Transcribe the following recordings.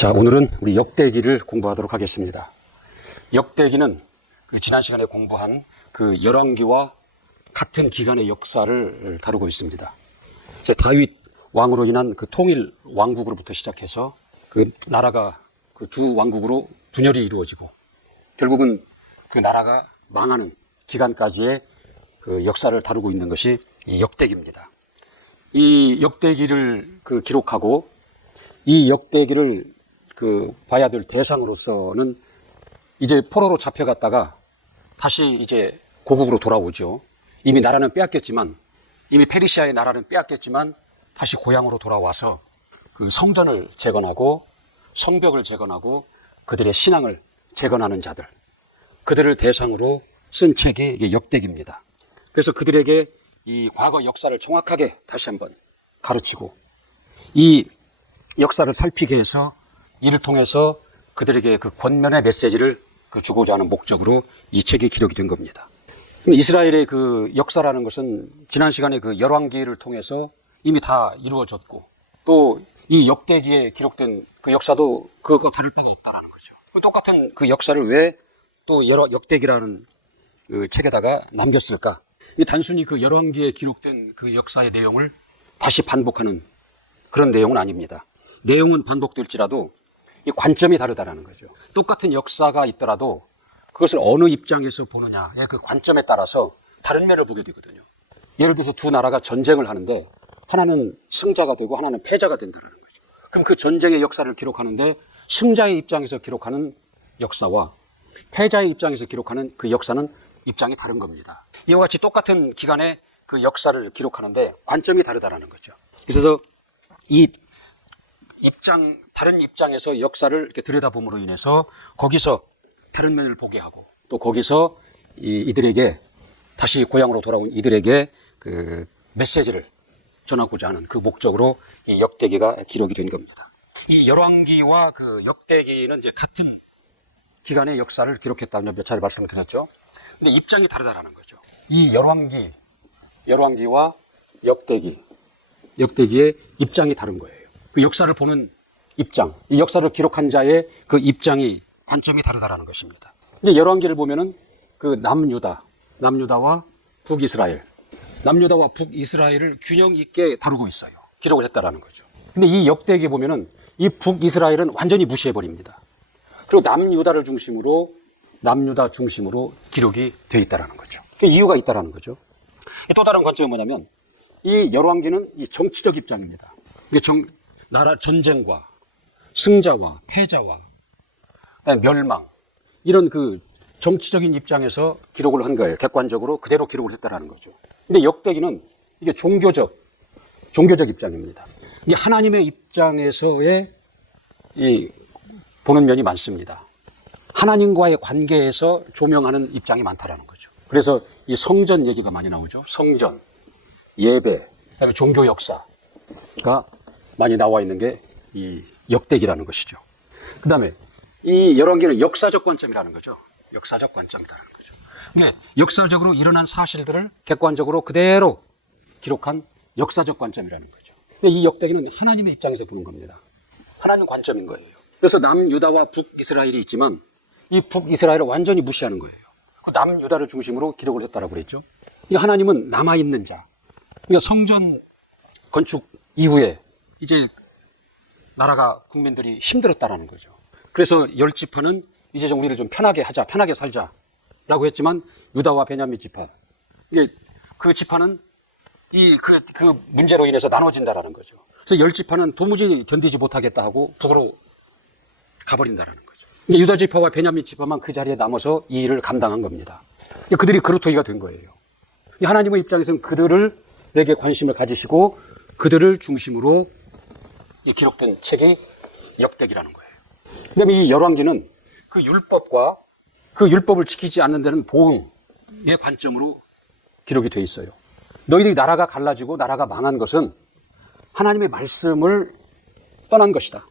자, 오늘은 우리 역대기를 공부하도록 하겠습니다. 역대기는 지난 시간에 공부한 열왕기와 같은 기간의 역사를 다루고 있습니다. 다윗 왕으로 인한 통일 왕국으로부터 시작해서 나라가 두 왕국으로 분열이 이루어지고 결국은 나라가 망하는 기간까지의 역사를 다루고 있는 것이 이 역대기입니다. 이 역대기를 기록하고 이 역대기를 봐야 될 대상으로서는 이제 포로로 잡혀갔다가 다시 이제 고국으로 돌아오죠. 이미 나라는 빼앗겼지만, 이미 페르시아의 나라는 빼앗겼지만 다시 고향으로 돌아와서 성전을 재건하고 성벽을 재건하고 그들의 신앙을 재건하는 자들, 그들을 대상으로 쓴 책이 이게 역대기입니다. 그래서 그들에게 이 과거 역사를 정확하게 다시 한번 가르치고 이 역사를 살피게 해서 이를 통해서 그들에게 권면의 메시지를 주고자 하는 목적으로 이 책이 기록이 된 겁니다. 이스라엘의 역사라는 것은 지난 시간에 열왕기를 통해서 이미 다 이루어졌고 또 이 역대기에 기록된 역사도 그것과 다를 바가 없다라는 거죠. 똑같은 역사를 왜 또 역대기라는 책에다가 남겼을까? 단순히 열왕기에 기록된 역사의 내용을 다시 반복하는 그런 내용은 아닙니다. 내용은 반복될지라도 이 관점이 다르다라는 거죠. 똑같은 역사가 있더라도 그것을 어느 입장에서 보느냐의 관점에 따라서 다른 면을 보게 되거든요. 예를 들어서 두 나라가 전쟁을 하는데 하나는 승자가 되고 하나는 패자가 된다는 거죠. 그럼 전쟁의 역사를 기록하는데 승자의 입장에서 기록하는 역사와 패자의 입장에서 기록하는 역사는 입장이 다른 겁니다. 이와 같이 똑같은 기간에 역사를 기록하는데 관점이 다르다라는 거죠. 그래서 이 다른 입장에서 역사를 이렇게 들여다봄으로 인해서 거기서 다른 면을 보게 하고 또 거기서 이들에게 다시 고향으로 돌아온 이들에게 메시지를 전하고자 하는 목적으로 이 역대기가 기록이 된 겁니다. 이 열왕기와 역대기는 이제 같은 기간의 역사를 기록했다는 몇 차례 말씀을 드렸죠. 근데 입장이 다르다라는 거죠. 이 열왕기와 역대기의 입장이 다른 거예요. 역사를 보는 입장, 이 역사를 기록한 자의 입장이, 관점이 다르다라는 것입니다. 이제 열왕기를 보면은 남유다와 북이스라엘, 남유다와 북이스라엘을 균형 있게 다루고 있어요. 기록을 했다라는 거죠. 근데 이 역대기에 보면은 이 북이스라엘은 완전히 무시해버립니다. 그리고 남유다 중심으로 기록이 되어 있다라는 거죠. 그 이유가 있다라는 거죠. 또 다른 관점은 뭐냐면 이 열왕기는 이 정치적 입장입니다. 나라 전쟁과 승자와 패자와 멸망 이런 정치적인 입장에서 기록을 한 거예요. 객관적으로 그대로 기록을 했다라는 거죠. 근데 역대기는 이게 종교적 입장입니다. 이게 하나님의 입장에서의 보는 면이 많습니다. 하나님과의 관계에서 조명하는 입장이 많다라는 거죠. 그래서 이 성전 얘기가 많이 나오죠. 성전, 예배, 그다음에 종교 역사가 많이 나와 있는 게 이 역대기라는 것이죠. 그 다음에 이 열왕기는 역사적 관점이라는 거죠. 역사적 관점이라는 거죠. 이게 역사적으로 일어난 사실들을 객관적으로 그대로 기록한 역사적 관점이라는 거죠. 이 역대기는 하나님의 입장에서 보는 겁니다. 하나님 관점인 거예요. 그래서 남유다와 북이스라엘이 있지만 이 북이스라엘을 완전히 무시하는 거예요. 남유다를 중심으로 기록을 했다라고 그랬죠. 하나님은 남아있는 자. 그러니까 성전 건축 이후에 이제 나라가 국민들이 힘들었다라는 거죠. 그래서 열 지파는 이제 좀 우리를 좀 편하게 하자, 편하게 살자라고 했지만 유다와 베냐민 지파, 이게 지파는 그 문제로 인해서 나눠진다라는 거죠. 그래서 열 지파는 도무지 견디지 못하겠다 하고 북으로 가버린다라는 거죠. 유다 지파와 베냐민 지파만 그 자리에 남아서 이 일을 감당한 겁니다. 그들이 그루터기가 된 거예요. 하나님의 입장에서는 그들에게 관심을 가지시고 그들을 중심으로 기록된 책이 역대기라는 거예요. 그다음에 이 열왕기는 율법과 율법을 지키지 않는 데는 보응의 관점으로 기록이 돼 있어요. 너희들이 나라가 갈라지고 나라가 망한 것은 하나님의 말씀을 떠난 것이다.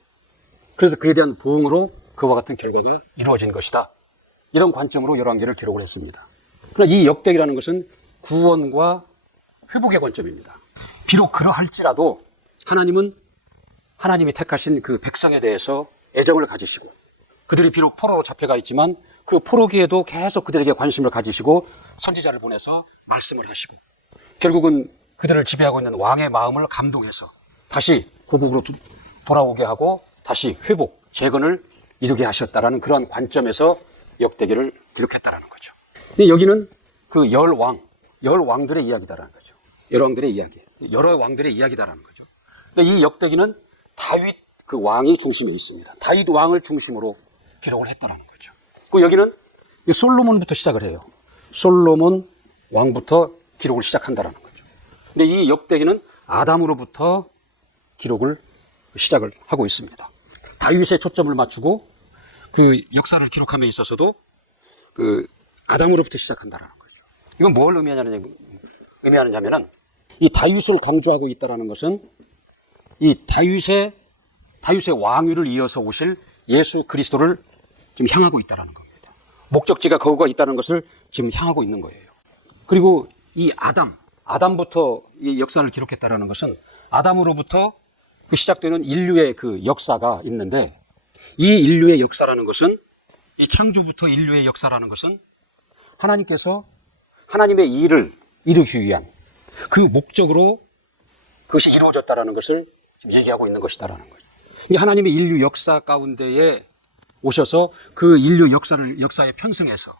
그래서 그에 대한 보응으로 그와 같은 결과가 이루어진 것이다. 이런 관점으로 열왕기를 기록을 했습니다. 그러나 이 역대기라는 것은 구원과 회복의 관점입니다. 비록 그러할지라도 하나님이 택하신 백성에 대해서 애정을 가지시고, 그들이 비록 포로로 잡혀가 있지만 그 포로기에도 계속 그들에게 관심을 가지시고 선지자를 보내서 말씀을 하시고, 결국은 그들을 지배하고 있는 왕의 마음을 감동해서 다시 고국으로 돌아오게 하고 다시 회복, 재건을 이루게 하셨다라는 그런 관점에서 역대기를 기록했다라는 거죠. 근데 여기는 그 열 왕들의 이야기다라는 거죠. 여러 왕들의 이야기, 여러 왕들의 이야기다라는 거죠. 근데 이 역대기는 다윗 그 왕이 중심에 있습니다. 다윗 왕을 중심으로 기록을 했다라는 거죠. 그 여기는 솔로몬부터 시작을 해요. 솔로몬 왕부터 기록을 시작한다라는 거죠. 근데 이 역대기는 아담으로부터 기록을 시작을 하고 있습니다. 다윗에 초점을 맞추고 그 역사를 기록함에 있어서도 그 아담으로부터 시작한다라는 거죠. 이건 뭘 의미하느냐면은 이 다윗을 강조하고 있다라는 것은 이 다윗의 왕위를 이어서 오실 예수 그리스도를 지금 향하고 있다라는 겁니다. 목적지가 거기가 있다는 것을 지금 향하고 있는 거예요. 그리고 이 아담부터 이 역사를 기록했다라는 것은 아담으로부터 그 시작되는 인류의 그 역사가 있는데, 이 인류의 역사라는 것은, 이 창조부터 인류의 역사라는 것은 하나님께서 하나님의 일을 이루기 위한 그 목적으로 그것이 이루어졌다라는 것을 지금 얘기하고 있는 것이다라는 거죠. 이게 하나님의 인류 역사 가운데에 오셔서 그 인류 역사에 편승해서,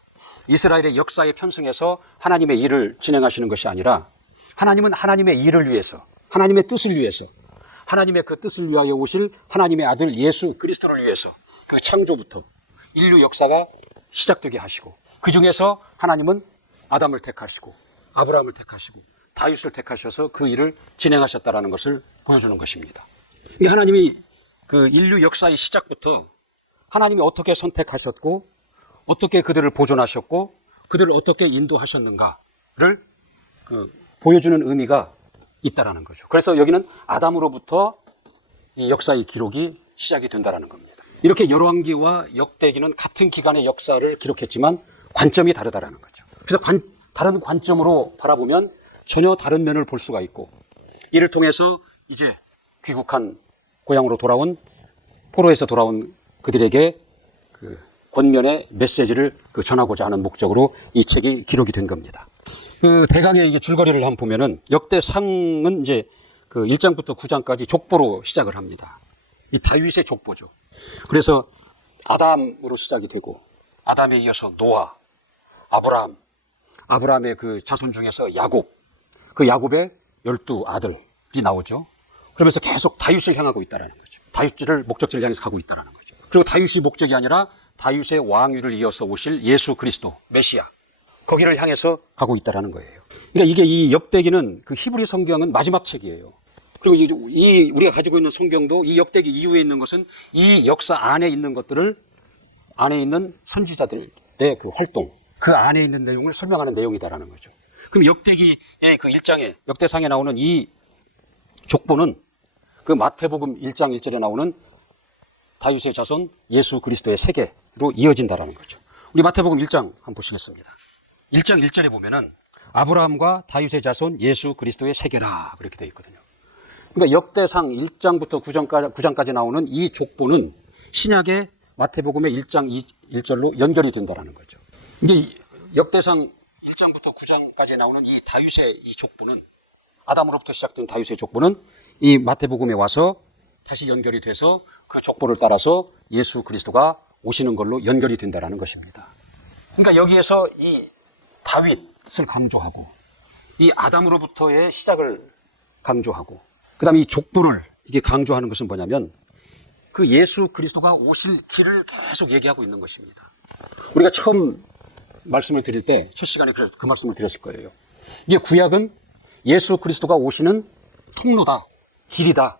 이스라엘의 역사에 편승해서 하나님의 일을 진행하시는 것이 아니라, 하나님은 하나님의 일을 위해서, 하나님의 뜻을 위해서, 하나님의 그 뜻을 위하여 오실 하나님의 아들 예수 그리스도를 위해서 그 창조부터 인류 역사가 시작되게 하시고, 그 중에서 하나님은 아담을 택하시고 아브라함을 택하시고 다윗을 택하셔서 그 일을 진행하셨다라는 것을 보여주는 것입니다. 이 하나님이 그 인류 역사의 시작부터 하나님이 어떻게 선택하셨고, 어떻게 그들을 보존하셨고, 그들을 어떻게 인도하셨는가를 보여주는 의미가 있다라는 거죠. 그래서 여기는 아담으로부터 이 역사의 기록이 시작이 된다라는 겁니다. 이렇게 열왕기와 역대기는 같은 기간의 역사를 기록했지만 관점이 다르다라는 거죠. 그래서 다른 관점으로 바라보면 전혀 다른 면을 볼 수가 있고, 이를 통해서 이제 귀국한 고향으로 돌아온, 포로에서 돌아온 그들에게 그 권면의 메시지를 전하고자 하는 목적으로 이 책이 기록이 된 겁니다. 그 대강의 이게 줄거리를 한번 보면은, 역대상은 이제 그 1장부터 9장까지 족보로 시작을 합니다. 이 다윗의 족보죠. 그래서 아담으로 시작이 되고, 아담에 이어서 노아, 아브라함의 그 자손 중에서 야곱, 그 야곱의 12 아들이 나오죠. 그러면서 계속 다윗을 향하고 있다라는 거죠. 다윗을 목적지를 향해서 가고 있다라는 거죠. 그리고 다윗이 목적이 아니라 다윗의 왕위를 이어서 오실 예수 그리스도, 메시아, 거기를 향해서 가고 있다라는 거예요. 그러니까 이게 이 역대기는 그 히브리 성경은 마지막 책이에요. 그리고 우리가 가지고 있는 성경도 이 역대기 이후에 있는 것은 이 역사 안에 있는 것들을, 안에 있는 선지자들의 그 활동, 그 안에 있는 내용을 설명하는 내용이다라는 거죠. 그럼 역대기의 그 1장에, 역대상에 나오는 이 족보는 그 마태복음 1장 1절에 나오는 다윗의 자손 예수 그리스도의 세계로 이어진다라는 거죠. 우리 마태복음 1장 한번 보시겠습니다. 1장 1절에 보면은 아브라함과 다윗의 자손 예수 그리스도의 세계라, 그렇게 되어 있거든요. 그러니까 역대상 1장부터 9장까지 나오는 이 족보는 신약의 마태복음의 1장 1절로 연결이 된다라는 거죠. 이게 역대상 1장부터 9장까지 나오는 이 다윗의 이 족보는, 아담으로부터 시작된 다윗의 족보는 이 마태복음에 와서 다시 연결이 돼서 그 족보를 따라서 예수 그리스도가 오시는 걸로 연결이 된다라는 것입니다. 그러니까 여기에서 이 다윗을 강조하고, 이 아담으로부터의 시작을 강조하고, 그 다음에 이 족보를 이게 강조하는 것은 뭐냐면, 그 예수 그리스도가 오실 길을 계속 얘기하고 있는 것입니다. 우리가 처음 말씀을 드릴 때, 첫 시간에 그 말씀을 드렸을 거예요. 이게 구약은 예수 그리스도가 오시는 통로다, 길이다.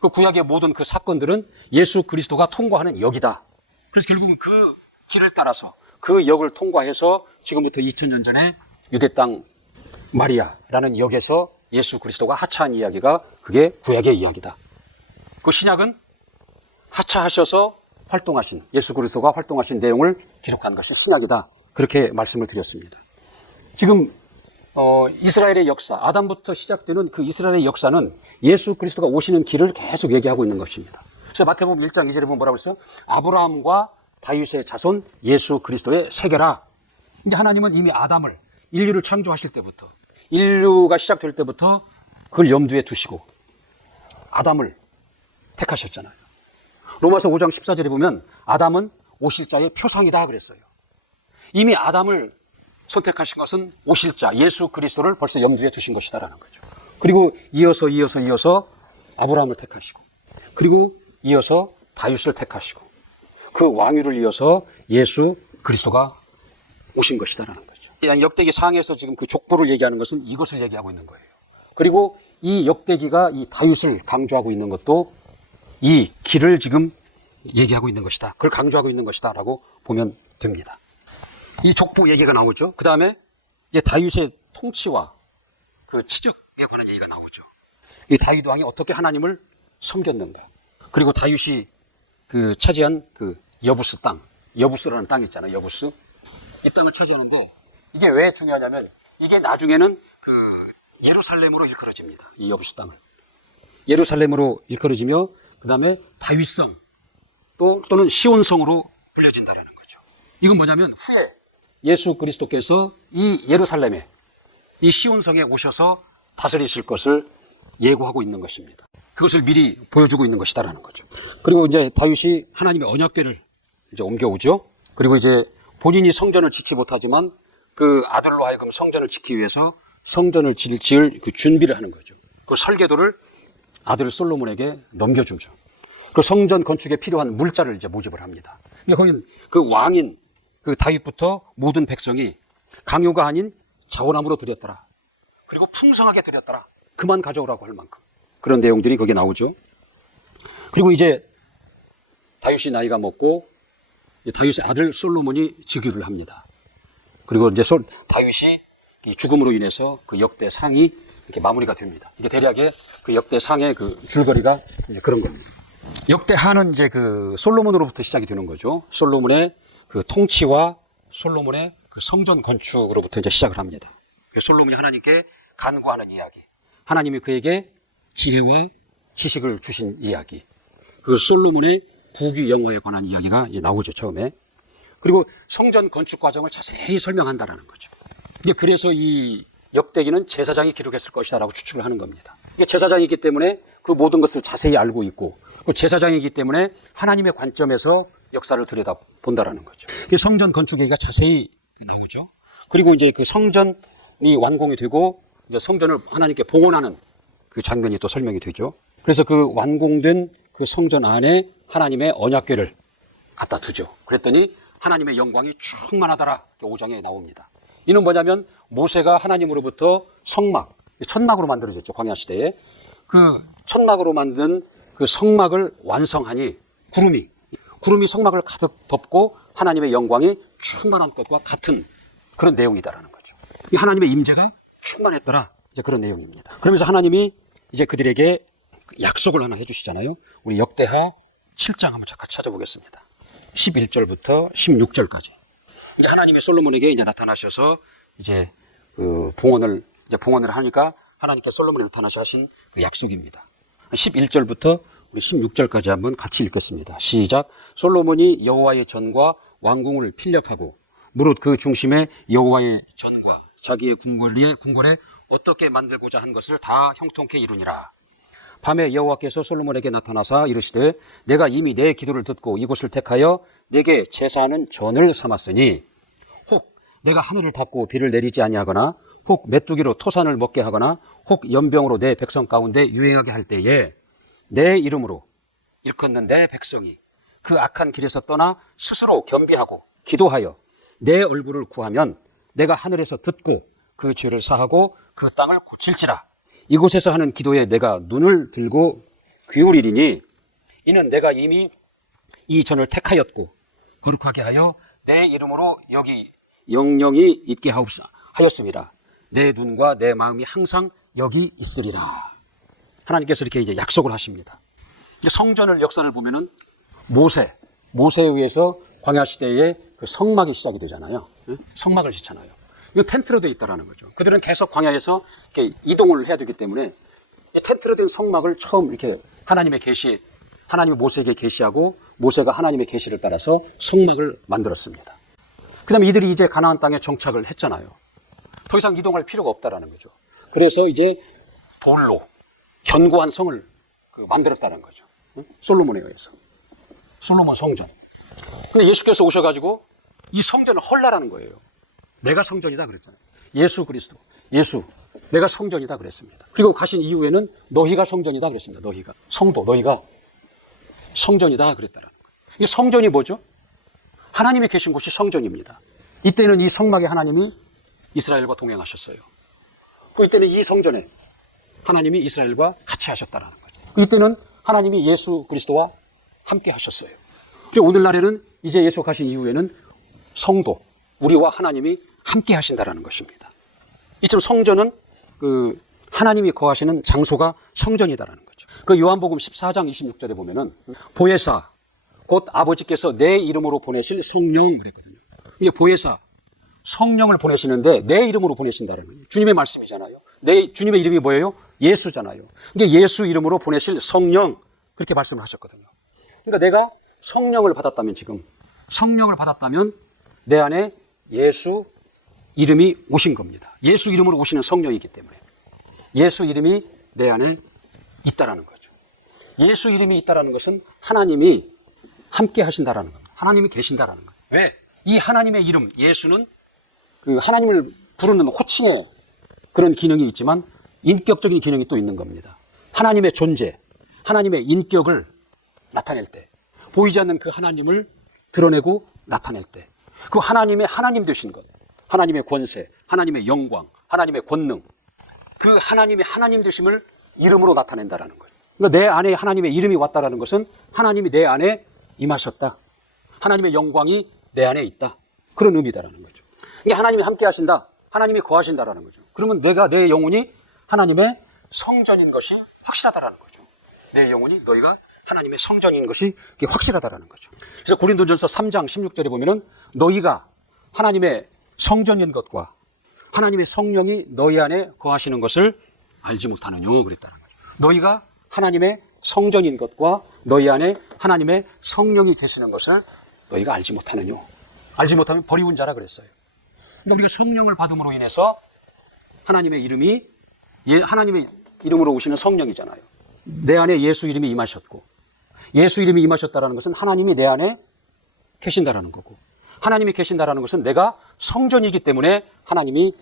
그 구약의 모든 그 사건들은 예수 그리스도가 통과하는 역이다. 그래서 결국은 그 길을 따라서 그 역을 통과해서 지금부터 2000년 전에 유대 땅 마리아라는 역에서 예수 그리스도가 하차한 이야기가, 그게 구약의 이야기다. 그 신약은 하차하셔서 활동하신, 예수 그리스도가 활동하신 내용을 기록한 것이 신약이다. 그렇게 말씀을 드렸습니다. 지금 이스라엘의 역사, 아담부터 시작되는 그 이스라엘의 역사는 예수 그리스도가 오시는 길을 계속 얘기하고 있는 것입니다. 그래서 마태복음 1장 2절에 보면 뭐라고 했어요? 아브라함과 다윗의 자손 예수 그리스도의 세계라. 근데 하나님은 이미 아담을 인류를 창조하실 때부터, 인류가 시작될 때부터 그걸 염두에 두시고 아담을 택하셨잖아요. 로마서 5장 14절에 보면 아담은 오실 자의 표상이다 그랬어요. 이미 아담을 선택하신 것은 오실 자 예수 그리스도를 벌써 염두에 두신 것이다라는 거죠. 그리고 이어서 아브라함을 택하시고, 그리고 이어서 다윗을 택하시고, 그 왕위를 이어서 예수 그리스도가 오신 것이다라는 거죠. 역대기 상에서 지금 그 족보를 얘기하는 것은 이것을 얘기하고 있는 거예요. 그리고 이 역대기가 이 다윗을 강조하고 있는 것도 이 길을 지금 얘기하고 있는 것이다. 그걸 강조하고 있는 것이다 라고 보면 됩니다. 이 족보 얘기가 나오죠. 그 다음에 다윗의 통치와 그 치적에 관한 얘기가 나오죠. 이 다윗 왕이 어떻게 하나님을 섬겼는가. 그리고 다윗이 그 차지한 그 여부스 땅, 여부스라는 땅이 있잖아요. 여부스. 이 땅을 차지하는데 이게 왜 중요하냐면 이게 나중에는 그 예루살렘으로 일컬어집니다. 이 여부스 땅을. 예루살렘으로 일컬어지며 그 다음에 다윗성 또는 시온성으로 불려진다라는 거죠. 이건 뭐냐면 후에 예수 그리스도께서 이 예루살렘에 이 시온성에 오셔서 다스리실 것을 예고하고 있는 것입니다. 그것을 미리 보여주고 있는 것이다라는 거죠. 그리고 이제 다윗이 하나님의 언약궤를 이제 옮겨오죠. 그리고 이제 본인이 성전을 짓지 못하지만 그 아들로 하여금 성전을 짓기 위해서 성전을 지을 그 준비를 하는 거죠. 그 설계도를 아들 솔로몬에게 넘겨주죠. 그 성전 건축에 필요한 물자를 이제 모집을 합니다. 그러니까 거기는 그 왕인 그 다윗부터 모든 백성이 강요가 아닌 자원함으로 드렸더라. 그리고 풍성하게 드렸더라. 그만 가져오라고 할 만큼. 그런 내용들이 거기에 나오죠. 그리고 이제 다윗이 나이가 먹고 다윗의 아들 솔로몬이 즉위를 합니다. 그리고 이제 다윗이 죽음으로 인해서 그 역대 상이 이렇게 마무리가 됩니다. 이게 대략의 그 역대 상의 그 줄거리가 이제 그런 겁니다. 역대 하는 이제 그 솔로몬으로부터 시작이 되는 거죠. 솔로몬의 그 통치와 솔로몬의 그 성전 건축으로부터 이제 시작을 합니다. 솔로몬이 하나님께 간구하는 이야기, 하나님이 그에게 지혜와 지식을 주신 이야기, 그 솔로몬의 부귀 영화에 관한 이야기가 이제 나오죠, 처음에. 그리고 성전 건축 과정을 자세히 설명한다라는 거죠. 이제 그래서 이 역대기는 제사장이 기록했을 것이다라고 추측을 하는 겁니다. 이게 제사장이기 때문에 그 모든 것을 자세히 알고 있고, 그 제사장이기 때문에 하나님의 관점에서 역사를 들여다본다라는 거죠. 성전 건축 얘기가 자세히 나오죠. 그리고 이제 그 성전이 완공이 되고 이제 성전을 하나님께 봉헌하는 그 장면이 또 설명이 되죠. 그래서 그 완공된 그 성전 안에 하나님의 언약궤를 갖다 두죠. 그랬더니 하나님의 영광이 충만하더라. 5장에 나옵니다. 이는 뭐냐면 모세가 하나님으로부터 성막, 천막으로 만들어졌죠. 광야 시대에. 그 천막으로 만든 그 성막을 완성하니 구름이 성막을 가득 덮고 하나님의 영광이 충만한 것과 같은 그런 내용이다라는 거죠. 이 하나님의 임재가 충만했더라. 이제 그런 내용입니다. 그러면서 하나님이 이제 그들에게 약속을 하나 해주시잖아요. 우리 역대하 7장 한번 잠깐 찾아보겠습니다. 11절부터 16절까지. 이제 하나님의 솔로몬에게 이제 나타나셔서 이제 그 봉헌을 하니까 하나님께 솔로몬에 나타나셔 하신 그 약속입니다. 11절부터 우리 16절까지 한번 같이 읽겠습니다. 시작. 솔로몬이 여호와의 전과 왕궁을 필력하고 무릇 그 중심에 여호와의 전과 자기의 궁궐에 어떻게 만들고자 한 것을 다 형통케 이루니라. 밤에 여호와께서 솔로몬에게 나타나사 이르시되 내가 이미 내 기도를 듣고 이곳을 택하여 내게 제사하는 전을 삼았으니 혹 내가 하늘을 닫고 비를 내리지 아니하거나 혹 메뚜기로 토산을 먹게 하거나 혹 연병으로 내 백성 가운데 유행하게 할 때에 내 이름으로 일컫는 내 백성이 그 악한 길에서 떠나 스스로 겸비하고 기도하여 내 얼굴을 구하면 내가 하늘에서 듣고 그 죄를 사하고 그 땅을 고칠지라. 이곳에서 하는 기도에 내가 눈을 들고 귀울이리니 이는 내가 이미 이 전을 택하였고 거룩하게 하여 내 이름으로 여기 영영이 있게 하였습니다. 내 눈과 내 마음이 항상 여기 있으리라. 하나님께서 이렇게 이제 약속을 하십니다. 성전을 역사를 보면은 모세에 의해서 광야 시대에 그 성막이 시작이 되잖아요. 성막을 짓잖아요. 이거 텐트로 되어 있다라는 거죠. 그들은 계속 광야에서 이렇게 이동을 해야 되기 때문에 텐트로 된 성막을 처음 이렇게 하나님의 계시에 하나님이 모세에게 계시하고 모세가 하나님의 계시를 따라서 성막을 만들었습니다. 그 다음에 이들이 이제 가나안 땅에 정착을 했잖아요. 더 이상 이동할 필요가 없다라는 거죠. 그래서 이제 돌로 견고한 성을 만들었다는 거죠. 솔로몬에 의해서. 솔로몬 성전. 근데 예수께서 오셔가지고 이 성전을 헐라라는 거예요. 내가 성전이다 그랬잖아요. 예수 그리스도. 예수. 내가 성전이다 그랬습니다. 그리고 가신 이후에는 너희가 성전이다 그랬습니다. 너희가. 성도, 너희가 성전이다 그랬다라는 거예요. 이게 성전이 뭐죠? 하나님이 계신 곳이 성전입니다. 이때는 이 성막에 하나님이 이스라엘과 동행하셨어요. 이때는 이 성전에 하나님이 이스라엘과 같이 하셨다라는 거죠. 이때는 하나님이 예수 그리스도와 함께 하셨어요. 오늘날에는 이제 예수 가신 이후에는 성도, 우리와 하나님이 함께 하신다라는 것입니다. 이처럼 성전은 하나님이 거하시는 장소가 성전이다라는 거죠. 요한복음 14장 26절에 보면은 보혜사, 곧 아버지께서 내 이름으로 보내실 성령 그랬거든요. 이게 보혜사, 성령을 보내시는데 내 이름으로 보내신다는 거예요. 주님의 말씀이잖아요. 주님의 이름이 뭐예요? 예수잖아요. 이게 예수 이름으로 보내실 성령 그렇게 말씀을 하셨거든요. 그러니까 내가 성령을 받았다면 지금 성령을 받았다면 내 안에 예수 이름이 오신 겁니다. 예수 이름으로 오시는 성령이기 때문에 예수 이름이 내 안에 있다라는 거죠. 예수 이름이 있다라는 것은 하나님이 함께 하신다라는 겁니다. 하나님이 계신다라는 거예요. 왜? 이 하나님의 이름 예수는 하나님을 부르는 호칭의 그런 기능이 있지만 인격적인 기능이 또 있는 겁니다. 하나님의 존재, 하나님의 인격을 나타낼 때, 보이지 않는 그 하나님을 드러내고 나타낼 때, 그 하나님의 하나님 되신 것, 하나님의 권세, 하나님의 영광, 하나님의 권능, 그 하나님의 하나님 되심을 이름으로 나타낸다라는 거예요. 그러니까 내 안에 하나님의 이름이 왔다라는 것은 하나님이 내 안에 임하셨다. 하나님의 영광이 내 안에 있다. 그런 의미다라는 거죠. 이게 하나님이 함께 하신다. 하나님이 거하신다라는 거죠. 그러면 내 영혼이 하나님의 성전인 것이 확실하다라는 거죠. 내 영혼이 너희가 하나님의 성전인 것이 확실하다라는 거죠. 그래서 고린도전서 3장 16절에 보면은 너희가 하나님의 성전인 것과 하나님의 성령이 너희 안에 거하시는 것을 알지 못하느냐 그랬다는 거죠. 너희가 하나님의 성전인 것과 너희 안에 하나님의 성령이 계시는 것을 너희가 알지 못하느냐. 알지 못하면 버리운 자라 그랬어요. 그러니까 우리가 성령을 받음으로 인해서 하나님의 이름이 하나님의 이름으로 오시는 성령이잖아요. 내 안에 예수 이름이 임하셨고 예수 이름이 임하셨다는 것은 하나님이 내 안에 계신다라는 거고 하나님이 계신다라는 것은 내가 성전이기 때문에 하나님이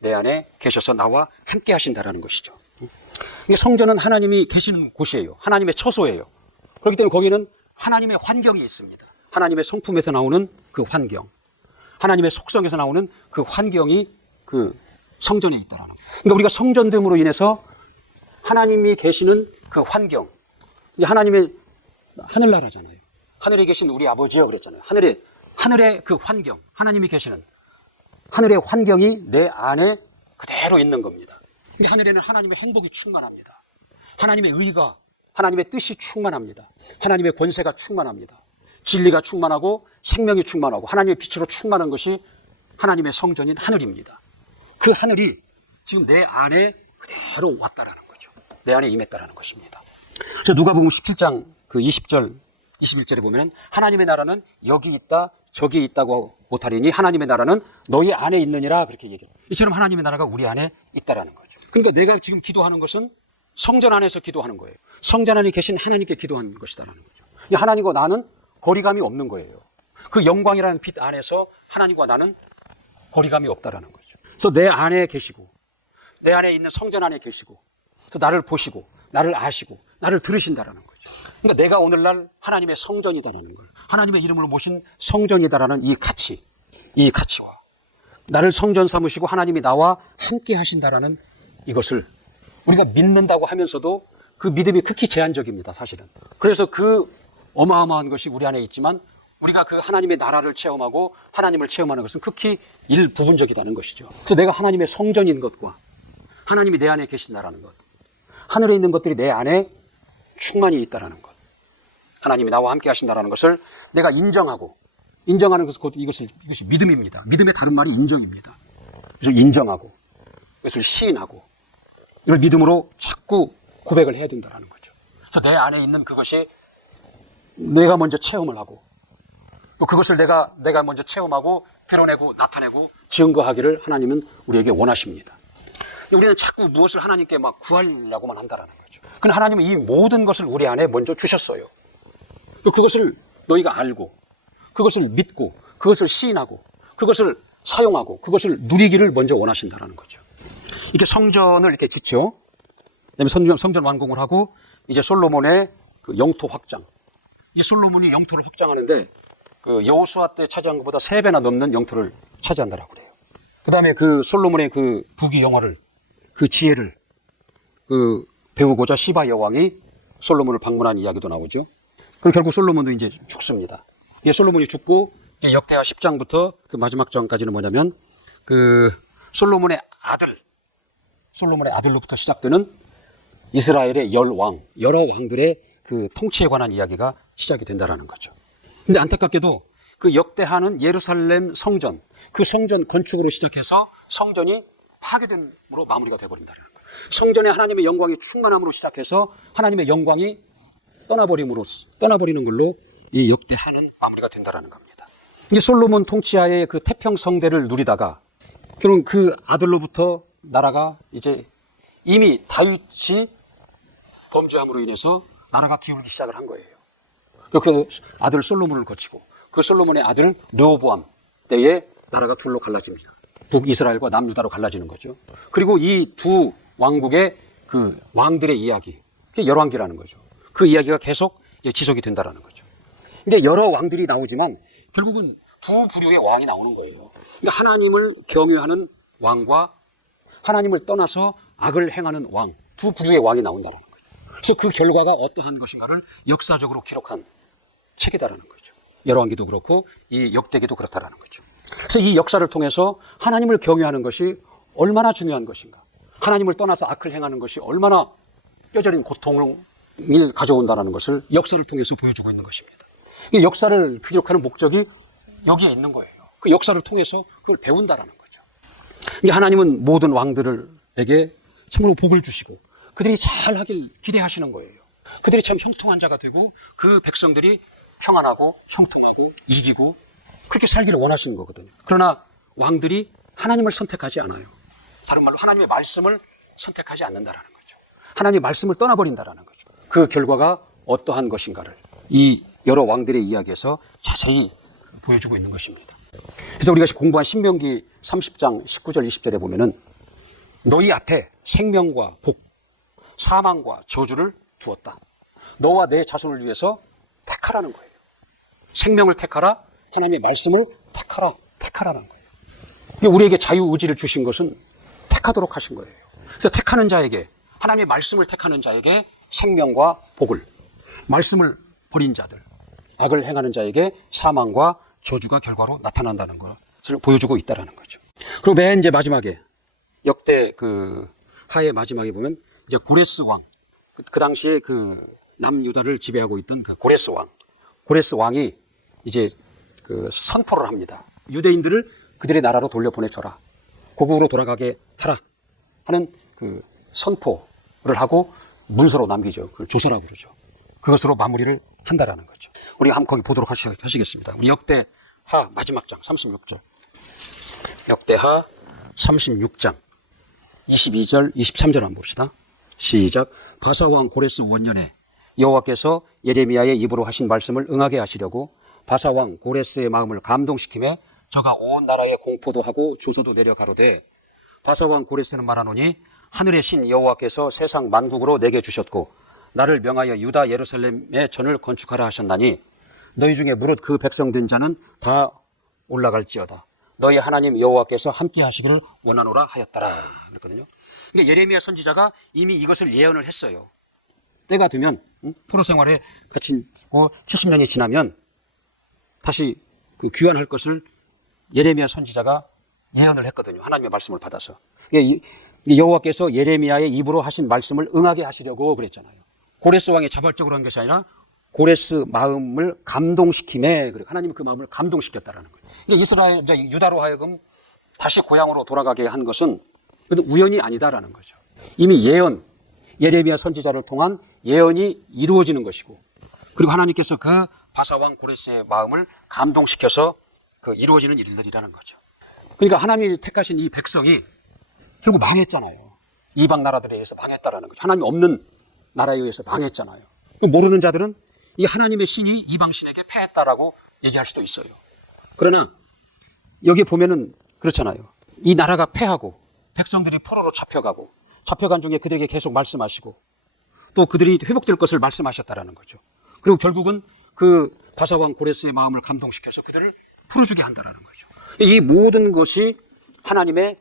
내 안에 계셔서 나와 함께 하신다라는 것이죠. 성전은 하나님이 계시는 곳이에요. 하나님의 처소예요. 그렇기 때문에 거기는 하나님의 환경이 있습니다. 하나님의 성품에서 나오는 그 환경, 하나님의 속성에서 나오는 그 환경이 그 성전에 있다라는 거예요. 그러니까 우리가 성전됨으로 인해서 하나님이 계시는 그 환경, 하나님의 하늘나라잖아요. 하늘에 계신 우리 아버지요 그랬잖아요. 하늘의 그 환경, 하나님이 계시는 하늘의 환경이 내 안에 그대로 있는 겁니다. 근데 하늘에는 하나님의 행복이 충만합니다. 하나님의 의가, 하나님의 뜻이 충만합니다. 하나님의 권세가 충만합니다. 진리가 충만하고 생명이 충만하고 하나님의 빛으로 충만한 것이 하나님의 성전인 하늘입니다. 그 하늘이 지금 내 안에 그대로 왔다라는 거죠. 내 안에 임했다라는 것입니다. 그래서 누가복음 17장 그 20절, 21절에 보면 하나님의 나라는 여기 있다, 저기 있다고 못하리니 하나님의 나라는 너희 안에 있느니라 그렇게 얘기해요. 이처럼 하나님의 나라가 우리 안에 있다라는 거죠. 그러니까 내가 지금 기도하는 것은 성전 안에서 기도하는 거예요. 성전 안에 계신 하나님께 기도하는 것이다라는 거죠. 하나님과 나는 거리감이 없는 거예요. 그 영광이라는 빛 안에서 하나님과 나는 거리감이 없다라는 거죠. 그래서 내 안에 계시고 내 안에 있는 성전 안에 계시고 또 나를 보시고 나를 아시고 나를 들으신다라는 거죠. 그러니까 내가 오늘날 하나님의 성전이다라는 걸, 하나님의 이름으로 모신 성전이다라는 이 가치와 나를 성전 삼으시고 하나님이 나와 함께 하신다라는 이것을 우리가 믿는다고 하면서도 그 믿음이 극히 제한적입니다, 사실은. 그래서 그 어마어마한 것이 우리 안에 있지만 우리가 그 하나님의 나라를 체험하고 하나님을 체험하는 것은 극히 일부분적이라는 것이죠. 그래서 내가 하나님의 성전인 것과 하나님이 내 안에 계신다라는 것, 하늘에 있는 것들이 내 안에 충만히 있다라는 것, 하나님이 나와 함께 하신다라는 것을 내가 인정하는 것은 이것이 믿음입니다. 믿음의 다른 말이 인정입니다. 그래서 인정하고 그것을 시인하고 이걸 믿음으로 자꾸 고백을 해야 된다는 거죠. 그래서 내 안에 있는 그것이 내가 먼저 체험을 하고 또 그것을 내가 먼저 체험하고 드러내고 나타내고 증거하기를 하나님은 우리에게 원하십니다. 우리는 자꾸 무엇을 하나님께 막 구하려고만 한다라는 거죠. 그런데 하나님은 이 모든 것을 우리 안에 먼저 주셨어요. 그것을 너희가 알고 그것을 믿고 그것을 시인하고 그것을 사용하고 그것을 누리기를 먼저 원하신다라는 거죠. 이렇게 성전을 이렇게 짓죠. 그다음에 성전 완공을 하고 이제 솔로몬의 그 영토 확장. 이 솔로몬이 영토를 확장하는데 그 여호수아 때 차지한 것보다 3배나 넘는 영토를 차지한다라고 그래요. 그다음에 그 솔로몬의 그 부귀 영화를 그 지혜를 그 배우고자 시바 여왕이 솔로몬을 방문한 이야기도 나오죠. 그럼 결국 솔로몬도 이제 죽습니다. 이 솔로몬이 죽고 역대하 10장부터 그 마지막 장까지는 뭐냐면 그 솔로몬의 아들로부터 시작되는 이스라엘의 여러 왕들의 그 통치에 관한 이야기가 시작이 된다라는 거죠. 근데 안타깝게도 그 역대하는 예루살렘 성전, 그 성전 건축으로 시작해서 성전이 파괴됨으로 마무리가 되어버린다는 거예요. 성전에 하나님의 영광이 충만함으로 시작해서 하나님의 영광이 떠나버리는 걸로 이 역대하는 마무리가 된다라는 겁니다. 이제 솔로몬 통치하에 그 태평성대를 누리다가 결국 그 아들로부터 나라가 이제 이미 다윗이 범죄함으로 인해서 나라가 기울기 시작을 한 거예요. 그 아들 솔로몬을 거치고 그 솔로몬의 아들 르호보암 때에 나라가 둘로 갈라집니다. 북이스라엘과 남유다로 갈라지는 거죠. 그리고 이 두 왕국의 그 왕들의 이야기, 그게 열왕기라는 거죠. 그 이야기가 계속 이제 지속이 된다라는 거죠. 근데 여러 왕들이 나오지만 결국은 두 부류의 왕이 나오는 거예요. 그러니까 하나님을 경외하는 왕과 하나님을 떠나서 악을 행하는 왕, 두 부류의 왕이 나온다는 거죠. 그래서 그 결과가 어떠한 것인가를 역사적으로 기록한 책이다라는 거죠. 열왕기도 그렇고 이 역대기도 그렇다라는 거죠. 그래서 이 역사를 통해서 하나님을 경외하는 것이 얼마나 중요한 것인가, 하나님을 떠나서 악을 행하는 것이 얼마나 뼈저린 고통을 가져온다는 것을 역사를 통해서 보여주고 있는 것입니다. 이 역사를 기록하는 목적이 여기에 있는 거예요. 그 역사를 통해서 그걸 배운다라는 거죠. 하나님은 모든 왕들에게 참으로 복을 주시고 그들이 잘하길 기대하시는 거예요. 그들이 참 형통한 자가 되고 그 백성들이 평안하고 형통하고 이기고 그렇게 살기를 원하시는 거거든요. 그러나 왕들이 하나님을 선택하지 않아요. 다른 말로 하나님의 말씀을 선택하지 않는다라는 거죠. 하나님의 말씀을 떠나버린다라는 거죠. 그 결과가 어떠한 것인가를 이 여러 왕들의 이야기에서 자세히 보여주고 있는 것입니다. 그래서 우리가 공부한 신명기 30장 19절 20절에 보면은 너희 앞에 생명과 복, 사망과 저주를 두었다. 너와 내 자손을 위해서 택하라는 거예요. 생명을 택하라, 하나님의 말씀을 택하라는 거예요. 우리에게 자유의지를 주신 것은 택하도록 하신 거예요. 그래서 택하는 자에게, 하나님의 말씀을 택하는 자에게 생명과 복을, 말씀을 버린 자들, 악을 행하는 자에게 사망과 저주가 결과로 나타난다는 것을 보여주고 있다는 거죠. 그리고 맨 이제 마지막에 역대 그 하의 마지막에 보면 이제 고레스 왕, 그 당시에 그 남유다를 지배하고 있던 그 고레스 왕이 이제 그 선포를 합니다. 유대인들을 그들의 나라로 돌려보내줘라, 고국으로 돌아가게 하라 하는 그 선포를 하고 문서로 남기죠. 그걸 조서라고 그러죠. 그것으로 마무리를 한다라는 거죠. 우리가 한번 거기 보도록 하시겠습니다. 우리 역대하 마지막 장 36절. 역대하 36장 22절 23절 한번 봅시다. 시작. 바사왕 고레스 원년에 여호와께서 예레미야의 입으로 하신 말씀을 응하게 하시려고 바사왕 고레스의 마음을 감동시키며 저가 온 나라에 공포도 하고 조서도 내려 가로되 바사왕 고레스는 말하노니 하늘의 신 여호와께서 세상 만국으로 내게 주셨고 나를 명하여 유다 예루살렘에 전을 건축하라 하셨나니 너희 중에 무릇 그 백성 된 자는 다 올라갈지어다. 너희 하나님 여호와께서 함께 하시기를 원하노라 하였더라 했거든요. 그러니까 예레미야 선지자가 이미 이것을 예언을 했어요. 때가 되면 포로 생활에 갇히고 70년이 지나면 다시 그 귀환할 것을 예레미야 선지자가 예언을 했거든요. 하나님의 말씀을 받아서. 여호와께서 예레미야의 입으로 하신 말씀을 응하게 하시려고 그랬잖아요. 고레스 왕이 자발적으로 한 것이 아니라 고레스 마음을 감동시키매 하나님이 그 마음을 감동시켰다라는 거예요. 이스라엘 유다로 하여금 다시 고향으로 돌아가게 한 것은 우연이 아니다라는 거죠. 이미 예레미야 선지자를 통한 예언이 이루어지는 것이고 그리고 하나님께서 그 바사왕 고레스의 마음을 감동시켜서 그 이루어지는 일들이라는 거죠. 그러니까 하나님이 택하신 이 백성이 결국 망했잖아요. 이방 나라들에 의해서 망했다라는 거죠. 하나님 없는 나라에 의해서 망했잖아요. 모르는 자들은 이 하나님의 신이 이방 신에게 패했다라고 얘기할 수도 있어요. 그러나 여기 보면은 그렇잖아요. 이 나라가 패하고 백성들이 포로로 잡혀가고 잡혀간 중에 그들에게 계속 말씀하시고 또 그들이 회복될 것을 말씀하셨다라는 거죠. 그리고 결국은 그 바사왕 고레스의 마음을 감동시켜서 그들을 풀어주게 한다라는 거죠. 이 모든 것이 하나님의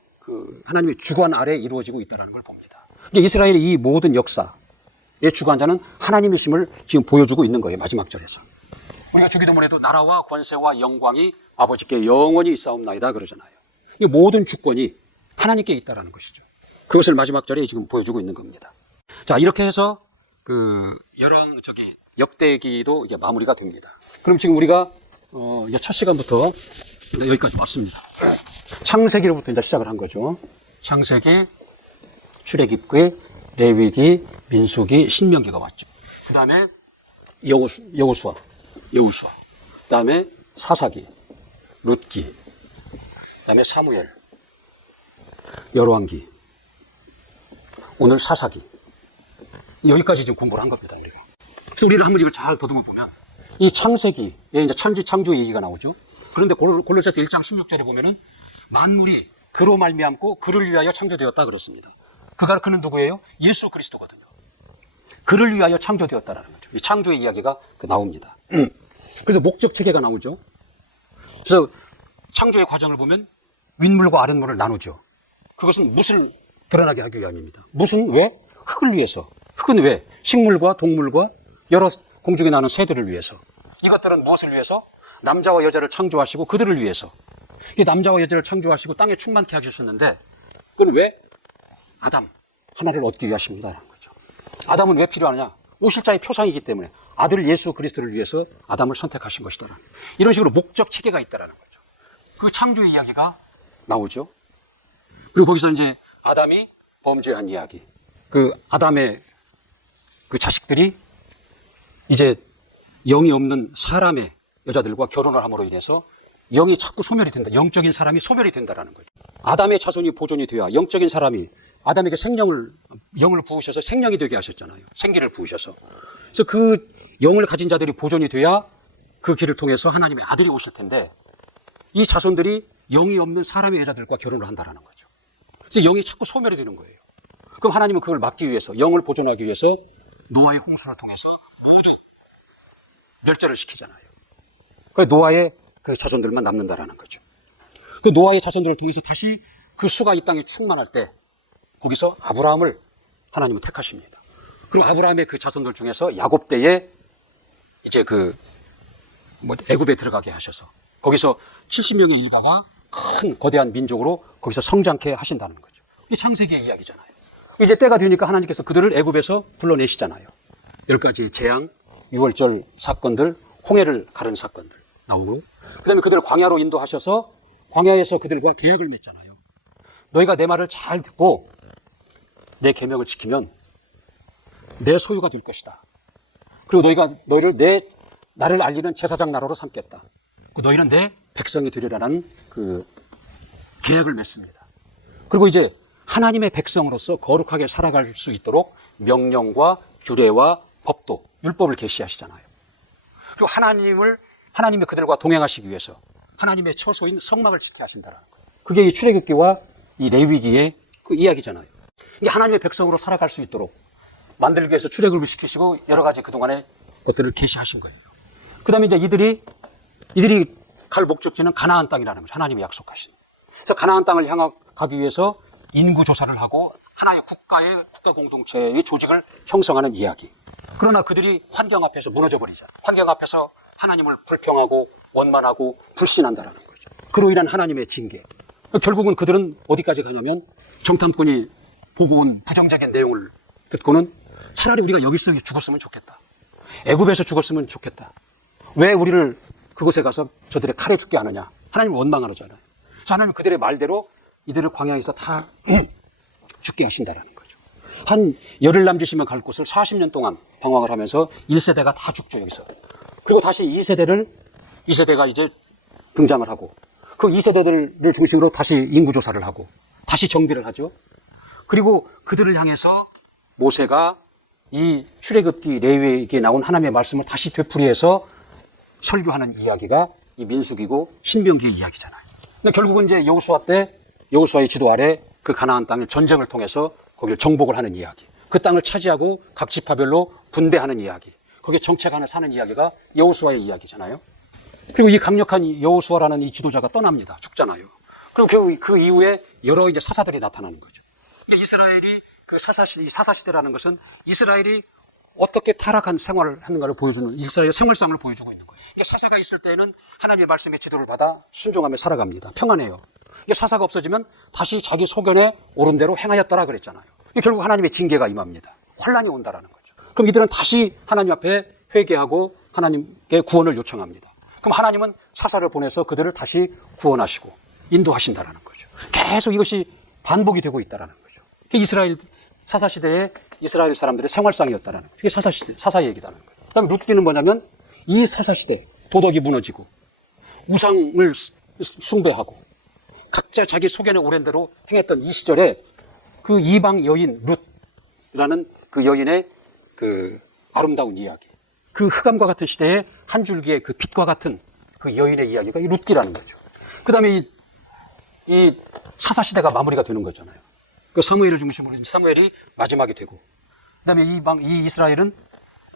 주관 아래 이루어지고 있다는 걸 봅니다. 이스라엘의 이 모든 역사의 주관자는 하나님이심을 지금 보여주고 있는 거예요. 마지막 절에서. 우리가 주기도문에도 나라와 권세와 영광이 아버지께 영원히 있사옵나이다 그러잖아요. 이 모든 주권이 하나님께 있다라는 것이죠. 그것을 마지막 절에 지금 보여주고 있는 겁니다. 자, 이렇게 해서 역대기도 이게 마무리가 됩니다. 그럼 지금 우리가 이제 첫 시간부터 여기까지 왔습니다. 창세기로부터 이제 시작을 한 거죠. 창세기, 출애굽기, 레위기, 민수기, 신명기가 왔죠. 그 다음에 여호수아, 그 다음에 사사기, 룻기, 그 다음에 사무엘, 열왕기, 오늘 사사기. 여기까지 지금 공부를 한 겁니다, 우리가. 그래서 우리가 한번 이걸 잘 더듬어 보면, 이 창세기에 이제 창조 얘기가 나오죠. 그런데 골로새서 1장 16절에 보면은 만물이 그로 말미암고 그를 위하여 창조되었다 그랬습니다. 그는 누구예요? 예수 그리스도거든요. 그를 위하여 창조되었다라는 거죠. 이 창조의 이야기가 나옵니다. 그래서 목적 체계가 나오죠. 그래서 창조의 과정을 보면 윗물과 아랫물을 나누죠. 그것은 무엇을 드러나게 하기 위함입니다. 왜? 흙을 위해서. 흙은 왜? 식물과 동물과 여러 공중에 나는 새들을 위해서. 이것들은 무엇을 위해서? 남자와 여자를 창조하시고 그들을 위해서. 남자와 여자를 창조하시고 땅에 충만케 하셨었는데 그건 왜? 아담 하나를 얻기 위하십니다라는 거죠. 아담은 왜 필요하느냐? 오실자의 표상이기 때문에 아들 예수 그리스도를 위해서 아담을 선택하신 것이다. 이런 식으로 목적 체계가 있다라는 거죠. 그 창조의 이야기가 나오죠. 그리고 거기서 이제 아담이 범죄한 이야기. 아담의 자식들이 이제 영이 없는 사람의 여자들과 결혼을 함으로 인해서 영이 자꾸 소멸이 된다. 영적인 사람이 소멸이 된다라는 거죠. 아담의 자손이 보존이 되어야 영적인 사람이 아담에게 영을 부으셔서 생명이 되게 하셨잖아요. 생기를 부으셔서. 그래서 그 영을 가진 자들이 보존이 돼야 그 길을 통해서 하나님의 아들이 오실 텐데 이 자손들이 영이 없는 사람의 여자들과 결혼을 한다라는 거죠. 그래서 영이 자꾸 소멸이 되는 거예요. 그럼 하나님은 그걸 막기 위해서, 영을 보존하기 위해서 노아의 홍수를 통해서 모두 멸절을 시키잖아요. 그러니까 노아의 그 자손들만 남는다라는 거죠. 그 노아의 자손들을 통해서 다시 그 수가 이 땅에 충만할 때 거기서 아브라함을 하나님은 택하십니다. 그리고 아브라함의 그 자손들 중에서 야곱 때에 이제 애굽에 들어가게 하셔서 거기서 70명의 일가가 큰 거대한 민족으로 거기서 성장케 하신다는 거죠. 이게 창세기의 이야기잖아요. 이제 때가 되니까 하나님께서 그들을 애굽에서 불러내시잖아요. 10가지 재앙, 6월절 사건들, 홍해를 가르는 사건들 나오고 그 다음에 그들을 광야로 인도하셔서 광야에서 그들과 계약을 맺잖아요. 너희가 내 말을 잘 듣고 내 계명을 지키면 내 소유가 될 것이다. 그리고 너희를 나를 알리는 제사장 나라로 삼겠다. 너희는 내 백성이 되리라는 그 계약을 맺습니다. 그리고 이제 하나님의 백성으로서 거룩하게 살아갈 수 있도록 명령과 규례와 법도, 율법을 계시하시잖아요. 그리고 하나님의 그들과 동행하시기 위해서 하나님의 처소인 성막을 짓게 하신다는 거예요. 그게 이 출애굽기와 이 레위기의 그 이야기잖아요. 이게 하나님의 백성으로 살아갈 수 있도록 만들기 위해서 출애굽을 시키시고 여러 가지 그동안의 것들을 계시하신 거예요. 그 다음에 이제 이들이 갈 목적지는 가나안 땅이라는 거죠. 하나님이 약속하신. 그래서 가나안 땅을 가기 위해서 인구 조사를 하고 하나의 국가 공동체의 조직을 형성하는 이야기. 그러나 그들이 환경 앞에서 무너져 버리잖아요. 환경 앞에서 하나님을 불평하고 원만하고 불신한다는 거죠. 그로 인한 하나님의 징계. 결국은 그들은 어디까지 가냐면 정탐꾼이 보고 온 부정적인 내용을 듣고는 차라리 우리가 여기서 죽었으면 좋겠다. 애굽에서 죽었으면 좋겠다. 왜 우리를 그곳에 가서 저들의 칼에 죽게 하느냐. 하나님을 원망하잖아요. 그래서 하나님은 그들의 말대로 이들을 광야에서 다 죽게 하신다는 거죠. 한 열흘 남짓이면 갈 곳을 40년 동안 방황을 하면서 1세대가 다 죽죠, 여기서. 그리고 다시 2세대가 이제 등장을 하고, 그 2세대들을 중심으로 다시 인구조사를 하고, 다시 정비를 하죠. 그리고 그들을 향해서 모세가 이 출애굽기 레위기에 나온 하나님의 말씀을 다시 되풀이해서 설교하는 이야기가 이 민수기고 신명기의 이야기잖아요. 근데 결국은 이제 여호수아의 지도 아래 그 가나안 땅을 전쟁을 통해서 거기를 정복을 하는 이야기. 그 땅을 차지하고 각 지파별로 분배하는 이야기. 거기에 정착하는 사는 이야기가 여호수아의 이야기잖아요. 그리고 이 강력한 여호수아라는 이 지도자가 떠납니다. 죽잖아요. 그럼 그 이후에 여러 이제 사사들이 나타나는 거죠. 근데 이스라엘이 이 사사시대라는 것은 이스라엘이 어떻게 타락한 생활을 하는가를 보여주는 이스라엘의 생활상을 보여주고 있는 거예요. 그러니까 사사가 있을 때는 하나님의 말씀의 지도를 받아 순종하며 살아갑니다. 평안해요. 이게 사사가 없어지면 다시 자기 소견에 옳은 대로 행하였더라 그랬잖아요. 결국 하나님의 징계가 임합니다. 환란이 온다라는 거죠. 그럼 이들은 다시 하나님 앞에 회개하고 하나님께 구원을 요청합니다. 그럼 하나님은 사사를 보내서 그들을 다시 구원하시고 인도하신다라는 거죠. 계속 이것이 반복이 되고 있다라는 거죠. 이스라엘 사사시대의 이스라엘 사람들의 생활상이었다라는 거죠. 이게 사사 얘기다는 거예요. 그 다음에 룻기는 뭐냐면 이 사사시대 도덕이 무너지고 우상을 숭배하고 각자 자기 소견에 오른 대로 행했던 이 시절에 그 이방 여인 룻이라는 그 여인의 그 아름다운 이야기, 그 흑암과 같은 시대에 한 줄기의 그 빛과 같은 그 여인의 이야기가 이 룻기라는 거죠. 그 다음에 이 사사시대가 마무리가 되는 거잖아요. 그 사무엘을 중심으로 사무엘이 마지막이 되고, 그 다음에 이 이스라엘은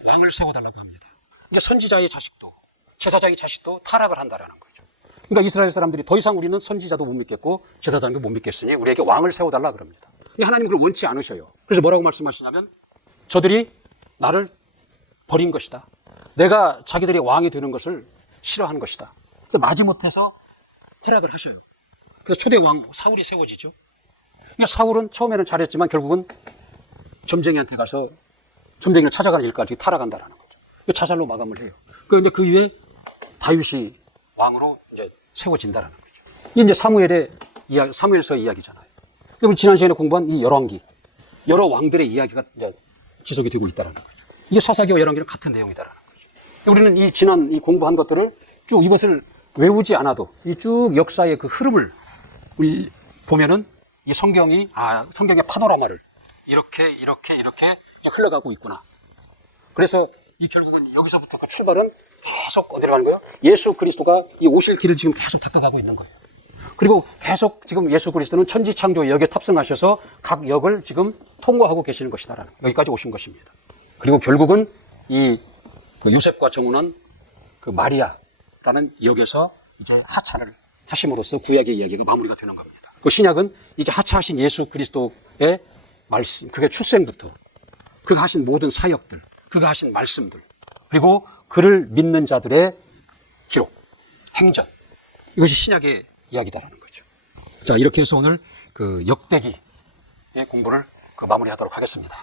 왕을 세워달라고 합니다. 그러니까 선지자의 자식도, 제사장의 자식도 타락을 한다라는 거죠. 그러니까 이스라엘 사람들이 더 이상 우리는 선지자도 못 믿겠고 제사장도 못 믿겠으니 우리에게 왕을 세워달라 그럽니다. 하나님은 그걸 원치 않으셔요. 그래서 뭐라고 말씀하시냐면 저들이 나를 버린 것이다. 내가 자기들이 왕이 되는 것을 싫어하는 것이다. 그래서 마지못해서 허락을 하셔요. 그래서 초대 왕 사울이 세워지죠. 그러니까 사울은 처음에는 잘했지만 결국은 점쟁이한테 가서 점쟁이를 찾아가는 일까지 타락한다라는 거죠. 자살로 마감을 해요. 그런데 그 이후에 다윗이 왕으로 이제 세워진다라는 거죠. 이게 이제 사무엘서 이야기잖아요. 그리고 지난 시간에 공부한 이 열왕기, 여러 왕들의 이야기가 이제 지속이 되고 있다라는 거죠. 이게 사사기와 열왕기는 같은 내용이다라는 거죠. 우리는 이 공부한 것들을 쭉 이것을 외우지 않아도 이 쭉 역사의 그 흐름을 보면은 이 성경의 파노라마를 이렇게 흘러가고 있구나. 그래서 이 결국은 여기서부터 그 출발은 계속 어디로 가는 거예요? 예수 그리스도가 이 오실 길을 지금 계속 닦아가고 있는 거예요. 그리고 계속 지금 예수 그리스도는 천지창조의 역에 탑승하셔서 각 역을 지금 통과하고 계시는 것이다라는 여기까지 오신 것입니다. 그리고 결국은 그 요셉과 정혼한 그 마리아라는 역에서 이제 하차를 하심으로써 구약의 이야기가 마무리가 되는 겁니다. 그 신약은 이제 하차하신 예수 그리스도의 말씀, 그게 출생부터 그가 하신 모든 사역들, 그가 하신 말씀들, 그리고 그를 믿는 자들의 기록, 행전, 이것이 신약의 이야기다라는 거죠. 자, 이렇게 해서 오늘 그 역대기의 공부를 마무리하도록 하겠습니다.